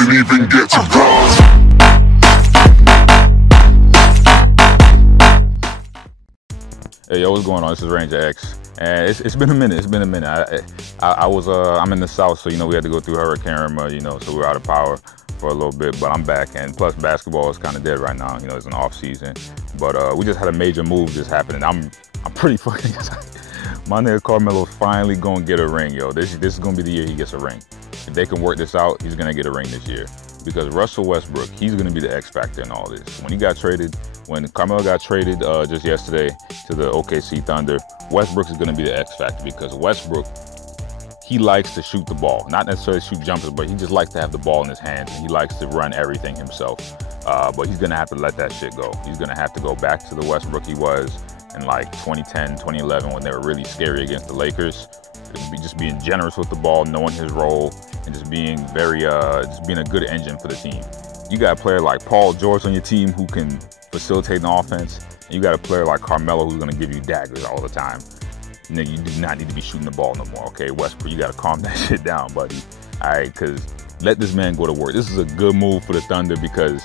didn't even get to cross. Hey, yo, what's going on? This is Ranger X, and it's been a minute. It's been a minute. I'm in the South, so we had to go through Hurricane Irma, so we're out of power for a little bit. But I'm back, and plus basketball is kind of dead right now. It's an off season, but we just had a major move just happen, and I'm pretty fucking excited. My nigga Carmelo's finally gonna get a ring, yo. This is gonna be the year he gets a ring. If they can work this out, he's gonna get a ring this year. Because Russell Westbrook, he's gonna be the X factor in all this. When Carmelo got traded just yesterday to the OKC Thunder, Westbrook is gonna be the X factor because Westbrook, he likes to shoot the ball. Not necessarily shoot jumpers, but he just likes to have the ball in his hands, and he likes to run everything himself. But he's gonna have to let that shit go. He's gonna have to go back to the Westbrook he was in like 2010, 2011 when they were really scary against the Lakers. Just being generous with the ball, knowing his role, and just being a good engine for the team. You got a player like Paul George on your team who can facilitate an offense, and you got a player like Carmelo who's gonna give you daggers all the time. Nigga, you do not need to be shooting the ball no more, okay? Westbrook, you gotta calm that shit down, buddy. All right, because let this man go to work. This is a good move for the Thunder because,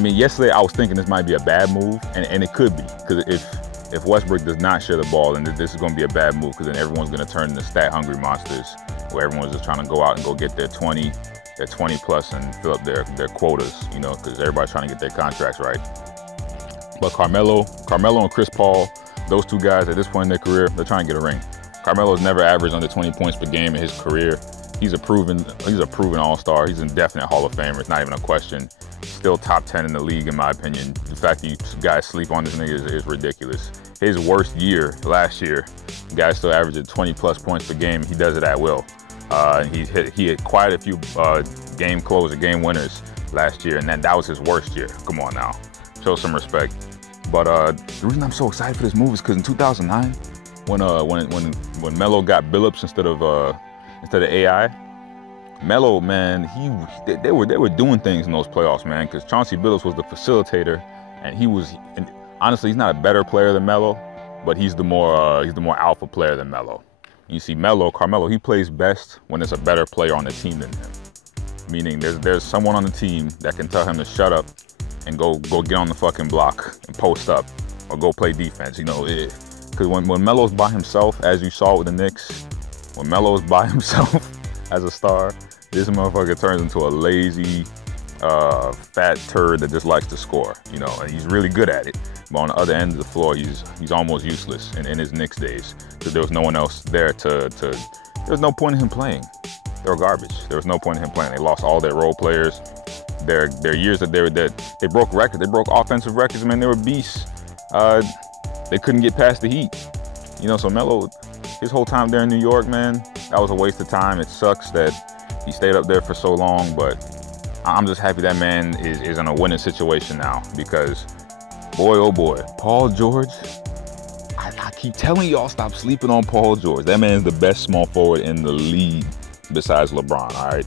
yesterday I was thinking this might be a bad move, and it could be, because if Westbrook does not share the ball, then this is going to be a bad move, because then everyone's going to turn into stat-hungry monsters, where everyone's just trying to go out and go get their 20 plus and fill up their quotas, because everybody's trying to get their contracts right. But Carmelo and Chris Paul, those two guys at this point in their career, they're trying to get a ring. Carmelo's never averaged under 20 points per game in his career. He's a proven all-star. He's an definite Hall of Famer. It's not even a question. Still top 10 in the league, in my opinion. The fact that you guys sleep on this nigga is ridiculous. His worst year, last year, the guy still averaged 20 plus points per game. He does it at will. He hit quite a few game winners last year, and that was his worst year. Come on now, show some respect. But the reason I'm so excited for this move is because in 2009, when Melo got Billups instead of AI, Melo, man, they were doing things in those playoffs, man, because Chauncey Billups was the facilitator, and honestly, he's not a better player than Melo, but he's the more alpha player than Melo. You see, Carmelo, he plays best when there's a better player on the team than him. Meaning there's someone on the team that can tell him to shut up and go get on the fucking block and post up or go play defense, because when Melo's by himself, as you saw with the Knicks, when Melo's by himself as a star, this motherfucker turns into a lazy, fat turd that just likes to score, and he's really good at it. But on the other end of the floor, he's almost useless in his Knicks days, because there was no one else there there was no point in him playing. They were garbage. There was no point in him playing. They lost all their role players. Their years that they broke records. They broke offensive records, man. They were beasts. They couldn't get past the Heat. So Melo, his whole time there in New York, man, that was a waste of time. It sucks that he stayed up there for so long, but I'm just happy that man is in a winning situation now, because boy, oh boy, Paul George, I keep telling y'all, stop sleeping on Paul George. That man's the best small forward in the league besides LeBron, all right?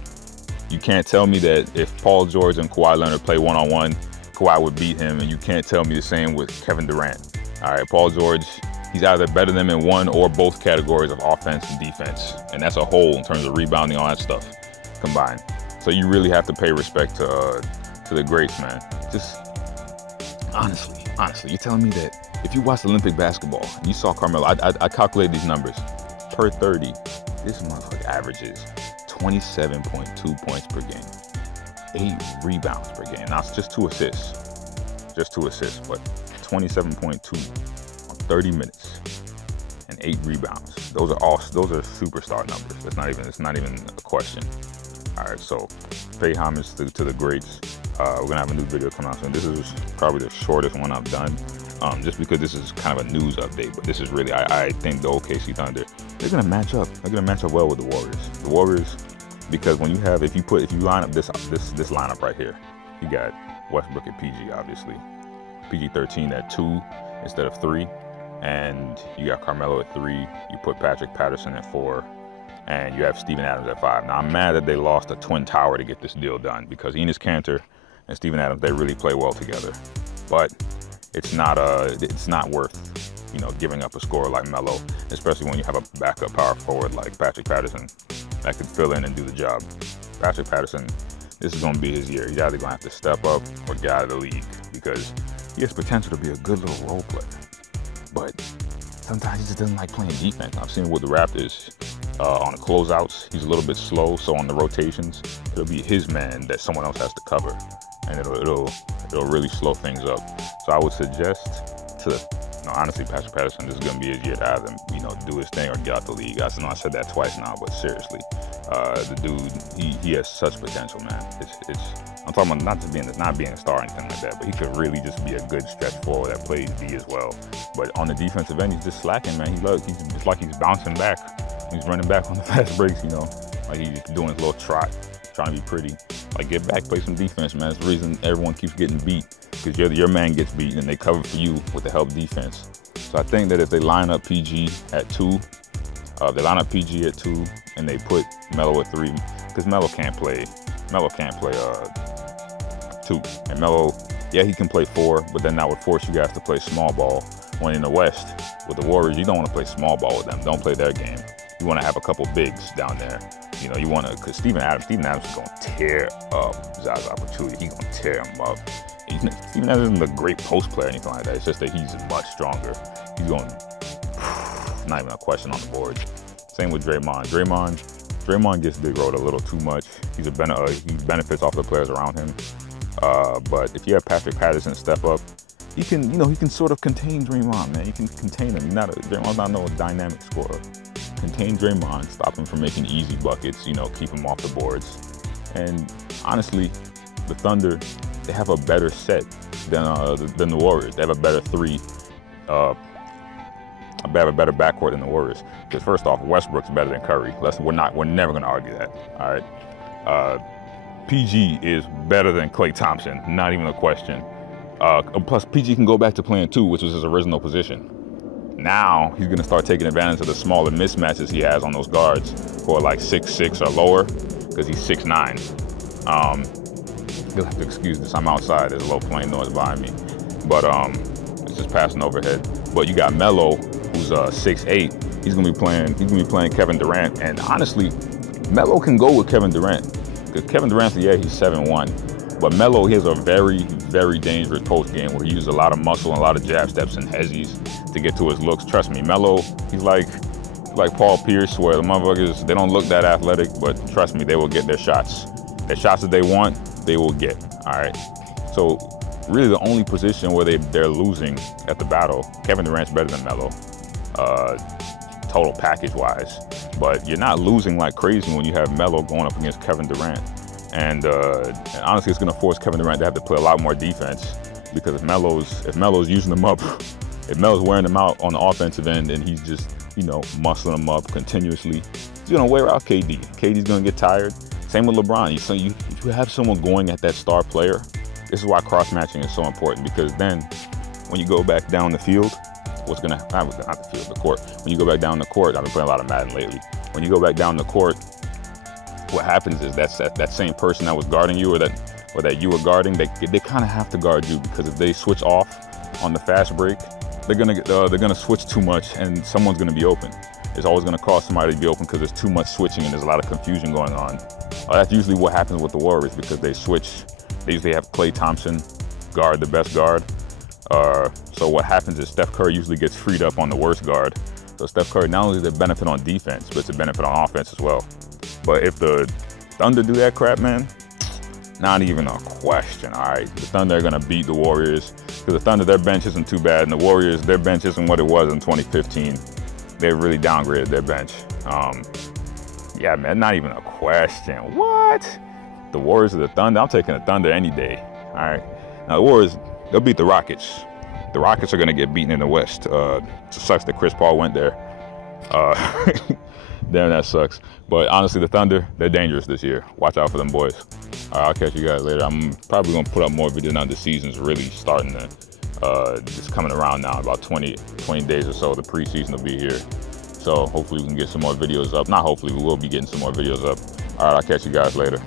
You can't tell me that if Paul George and Kawhi Leonard play one-on-one, Kawhi would beat him, and you can't tell me the same with Kevin Durant. All right, Paul George, he's either better than him in one or both categories of offense and defense, and that's a whole in terms of rebounding, all that stuff combined. So you really have to pay respect to the greats, man. Just honestly, you're telling me that if you watched Olympic basketball and you saw Carmelo, I calculated these numbers. Per 30, this motherfucker averages 27.2 points per game, 8 rebounds per game. Now it's just 2 assists, but 27.2 on 30 minutes and 8 rebounds. Those are superstar numbers. It's not even a question. All right, so pay homage to the greats. We're gonna have a new video coming out soon. This is probably the shortest one I've done, just because this is kind of a news update. But this is really, I think the OKC Thunder, they're gonna match up. They're gonna match up well with the Warriors. The Warriors, because when you have, if you line up this lineup right here, you got Westbrook at PG, obviously, PG-13 at 2 instead of 3, and you got Carmelo at 3. You put Patrick Patterson at 4. And you have Steven Adams at 5. Now, I'm mad that they lost a twin tower to get this deal done, because Enes Kanter and Steven Adams, they really play well together. But it's not worth, giving up a scorer like Melo, especially when you have a backup power forward like Patrick Patterson that could fill in and do the job. Patrick Patterson this is gonna be his year. He's either gonna have to step up or get out of the league because he has potential to be a good little role player. But sometimes he just doesn't like playing defense. I've seen it with the Raptors. On the closeouts, he's a little bit slow, so on the rotations, it'll be his man that someone else has to cover, and it'll really slow things up. So I would suggest to, honestly, Patrick Patterson, this is going to be his year to either, do his thing or get out the league. I know I said that twice now, but seriously, the dude, he has such potential, man. I'm talking about not being a star or anything like that, but he could really just be a good stretch forward that plays D as well. But on the defensive end, he's just slacking, man. It's like he's bouncing back. He's running back on the fast breaks, like he's just doing his little trot, trying to be pretty. Like, get back, play some defense, man. That's the reason everyone keeps getting beat, because your man gets beat and they cover for you with the help defense. So I think that if they line up PG at 2, and they put Melo at 3, because Melo can't play 2. And Melo, yeah, he can play 4, but then that would force you guys to play small ball. When in the West, with the Warriors, you don't want to play small ball with them. Don't play their game. You want to have a couple bigs down there. You want to, because Steven Adams is going to tear up Zaza Pachulia. He's going to tear him up. Steven Adams isn't a great post player or anything like that. It's just that he's much stronger. He's going, not even a question on the board. Same with Draymond. Draymond gets big road a little too much. He benefits off the players around him. But if you have Patrick Patterson step up, he can sort of contain Draymond, man. You can contain him. Draymond's not no dynamic scorer. Contain Draymond, stop him from making easy buckets, keep him off the boards. And honestly, the Thunder, they have a better set than the Warriors. They have a better 3. They have a better backcourt than the Warriors. Because first off, Westbrook's better than Curry. We're never gonna argue that. All right. PG is better than Klay Thompson. Not even a question. Plus, PG can go back to playing 2, which was his original position. Now he's gonna start taking advantage of the smaller mismatches he has on those guards who are like 6'6" or lower, because he's 6'9". You'll have to excuse this. I'm outside. There's a low plane noise behind me, but it's just passing overhead. But you got Melo, who's 6'8". He's gonna be playing Kevin Durant, and honestly, Melo can go with Kevin Durant, because Kevin Durant, yeah, he's 7'1". But Melo, he has a very, very dangerous post game where he uses a lot of muscle and a lot of jab steps and hezzies to get to his looks. Trust me, Melo, he's like Paul Pierce, where the motherfuckers, they don't look that athletic, but trust me, they will get their shots. The shots that they want, they will get, all right? So really the only position where they're losing at the battle, Kevin Durant's better than Melo, total package-wise. But you're not losing like crazy when you have Melo going up against Kevin Durant. And honestly, it's going to force Kevin Durant to have to play a lot more defense, because if Melo's using them up, if Melo's wearing them out on the offensive end and he's just, muscling them up continuously, he's going to wear out KD. KD's going to get tired. Same with LeBron. You have someone going at that star player. This is why cross-matching is so important, because then when you go back down the field, the court. When you go back down the court, I've been playing a lot of Madden lately. When you go back down the court, what happens is that same person that was guarding you or that you were guarding, they kind of have to guard you, because if they switch off on the fast break, they're gonna switch too much and someone's gonna be open. It's always gonna cause somebody to be open because there's too much switching and there's a lot of confusion going on. That's usually what happens with the Warriors, because they switch. They usually have Klay Thompson guard the best guard. So what happens is Steph Curry usually gets freed up on the worst guard. So Steph Curry, not only does it benefit on defense, but it's a benefit on offense as well. But if the Thunder do that crap, man, not even a question, all right? The Thunder are going to beat the Warriors, because the Thunder, their bench isn't too bad, and the Warriors, their bench isn't what it was in 2015. They really downgraded their bench. Yeah, man, not even a question. What? The Warriors or the Thunder? I'm taking the Thunder any day, all right? Now, the Warriors, they'll beat the Rockets. The Rockets are going to get beaten in the West. It sucks that Chris Paul went there. Damn, that sucks. But honestly, the Thunder, they're dangerous this year. Watch out for them boys. All right, I'll catch you guys later. I'm probably going to put up more videos now. The season's really starting to, just coming around now. About 20 days or so, the preseason will be here. So hopefully we can get some more videos up. Not hopefully, we will be getting some more videos up. All right, I'll catch you guys later.